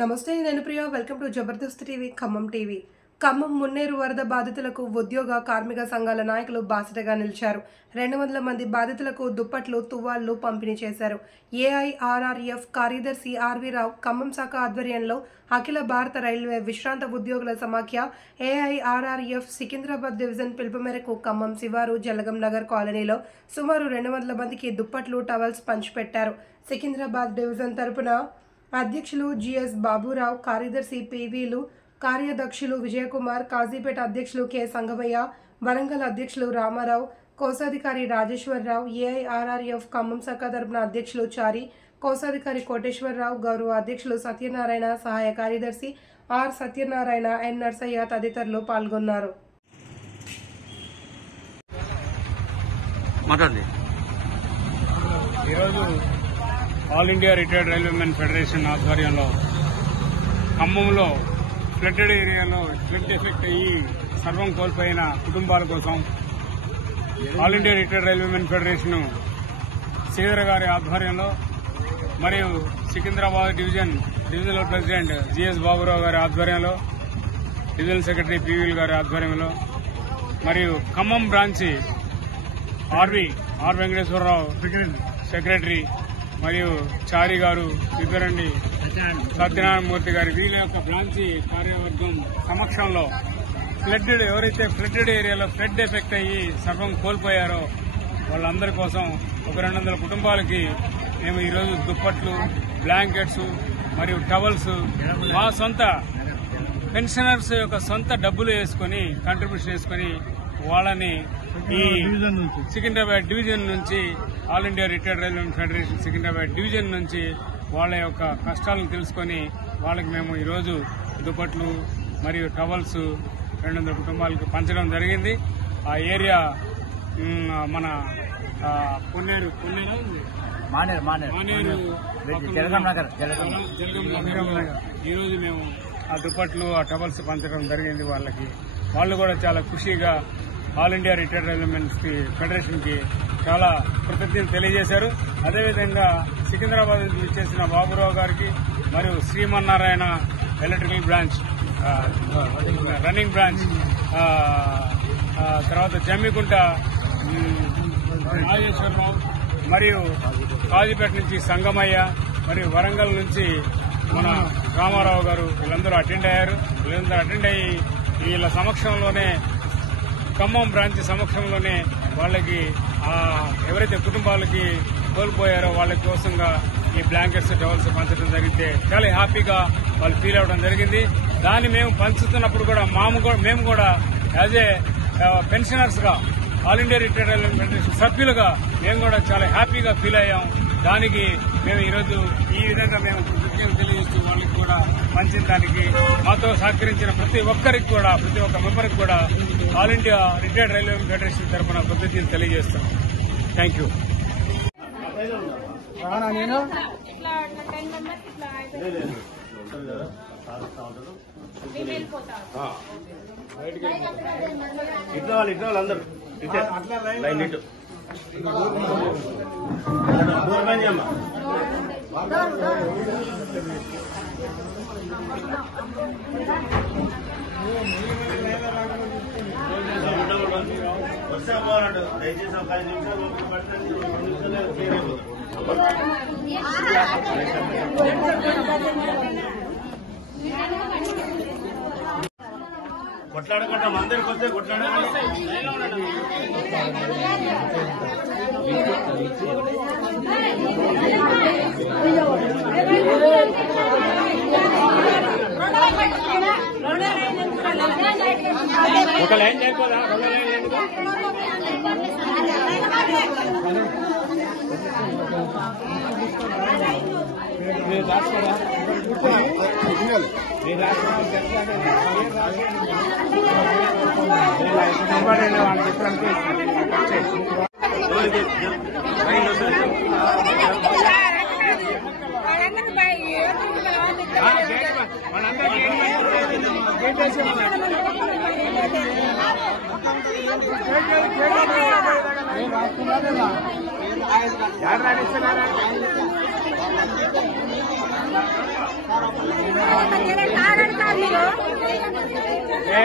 నమస్తే నేను Priya welcome to Jabardasth TV Khammam TV. Khammam Munneru వరద బాధితులకు ఉద్యోగ కార్మిక సంఘాల నాయకులు బాసటగా నిలిచారు. 200 మంది బాధితులకు దుప్పట్లు తువ్వాళ్లు పంపిణీ చేశారు. ఏఐఆర్ఆర్ఎఫ్ కార్యదర్శి ఆర్వి రావు ఖమ్మం శాఖ ఆధ్వర్యంలో అఖిల భారత రైల్వే విశ్రాంత ఉద్యోగుల సమాఖ్య ఏఐఆర్ఆర్ఎఫ్ సికింద్రాబాద్ డివిజన్ పిలుపు మేరకు ఖమ్మం శివారు జలగం నగర్ కాలనీలో సుమారు 200 మందికి దుప్పట్లు టవల్స్ పంచిపెట్టారు. సికింద్రాబాద్ డివిజన్ తరపున అధ్యక్షులు జిఎస్ బాబురావు, కార్యదర్శి పివిలు, కార్యదక్షులు విజయకుమార్, కాజీపేట అధ్యక్షులు కె సంగమయ్య, వరంగల్ అధ్యక్షులు రామారావు, కోశాధికారి రాజేశ్వరరావు, ఏఐఆర్ఆర్ఎఫ్ ఖమ్మం శాఖ తరపున అధ్యక్షులు చారి, కోశాధికారి కోటేశ్వరరావు, గౌరవ అధ్యక్షులు సత్యనారాయణ, సహాయ కార్యదర్శి ఆర్ సత్యనారాయణ, ఎన్ నర్సయ్య తదితరులు పాల్గొన్నారు. All India retired railwaymen federation ఆధ్వర్యంలో ఖమ్మంలో ఫ్లడ్డెడ్ ఏరియాలో ఫ్లడ్ ఎఫెక్ట్ అయ్యి సర్వం కోల్పోయిన కుటుంబాల కోసం all India retired railwaymen federation Sridhar గారి ఆధ్వర్యంలో మరియు Secunderabad divisional president GS Baburao గారి ఆధ్వర్యంలో, డివిజనల్ సెక్రటరీ పివిల్ గారి ఆధ్వర్యంలో మరియు Khammam branch R Venkateswara Rao secretary మరియు చారి గారు, ఇద్దరండి సత్యనారాయణమూర్తి గారి వీళ్ళ యొక్క బ్రాంచి కార్యవర్గం సమక్షంలో ఎవరైతే ఫ్లడ్డెడ్ ఏరియాలో ఫ్లడ్ ఎఫెక్ట్ అయ్యి సర్వం కోల్పోయారో వాళ్ళందరి కోసం ఒక 200 కుటుంబాలకి మేము ఈరోజు దుప్పట్లు, బ్లాంకెట్స్ మరియు టవల్స్ మా సొంత పెన్షనర్స్ యొక్క సొంత డబ్బులు వేసుకుని కాంట్రిబ్యూషన్ వేసుకుని వాళ్ళని ఈ సికింద్రాబాద్ డివిజన్ నుంచి all India retired railway federation Secunderabad division నుంచి వాళ్ళ యొక్క కష్టాలను తెలుసుకుని వాళ్ళకి మేము ఈరోజు దుప్పట్లు మరియు టవల్స్ 200 కుటుంబాలకు పంచడం జరిగింది. ఆ ఏరియా మన పొన్నేరు ఈరోజు మేము ఆ దుప్పట్లు ఆ టవల్స్ పంచడం జరిగింది వాళ్ళకి. వాళ్ళు కూడా చాలా ఖుషిగా all India retired railwaymen federation కి చాలా కృతజ్ఞతలు తెలియజేశారు. అదేవిధంగా సికింద్రాబాద్ నుంచి చేసిన బాబురావు గారికి మరియు Srimannarayana electrical branch running branch, తర్వాత జమ్మికుంట రాజేశ్వరరావు మరియు కాజీపేట నుంచి సంగమయ్య మరియు వరంగల్ నుంచి మన రామారావు గారు వీళ్ళందరూ అటెండ్ అయ్యారు. వీళ్ళందరూ అటెండ్ అయ్యి వీళ్ళ సమక్షంలోనే ఖమ్మం బ్రాంచ్ సమక్షంలోనే వాళ్ళకి ఎవరైతే కుటుంబాలకి కోల్పోయారో వాళ్ళ కోసంగా ఈ బ్లాంకెట్స్ టవల్స్ పంచడం జరిగితే చాలా హ్యాపీగా వాళ్ళు ఫీల్ అవ్వడం జరిగింది. దాన్ని మేము పంచుతున్నప్పుడు కూడా మేము కూడా యాజ్ ఏ పెన్షనర్స్ గా all India retired railway federation సభ్యులుగా మేము కూడా చాలా హ్యాపీగా ఫీల్ అయ్యాం. దానికి మేము ఈరోజు ఈ విధంగా మేము కృతజ్ఞతలు తెలియజేస్తూ వాళ్ళకి కూడా పంచిన దానికి మాతో సహకరించిన ప్రతి ఒక్క మెంబర్కి కూడా all India retired railway federation తరఫున కృతజ్ఞతలు తెలియజేస్తాం. Thank you. ఇట్లా వాళ్ళందరూ లైన్ ఇటు వస్తా పోవాలంట. దయచేసి ఒక 5 నిమిషాలు కొట్లాడుకుంటాం. అందరికి వస్తే కొట్లాడుకుంటాం. ఒక లైన్ చేయకపోదా? 2 లైన్ యాడ్ రాడిస్తున్నారా ఏ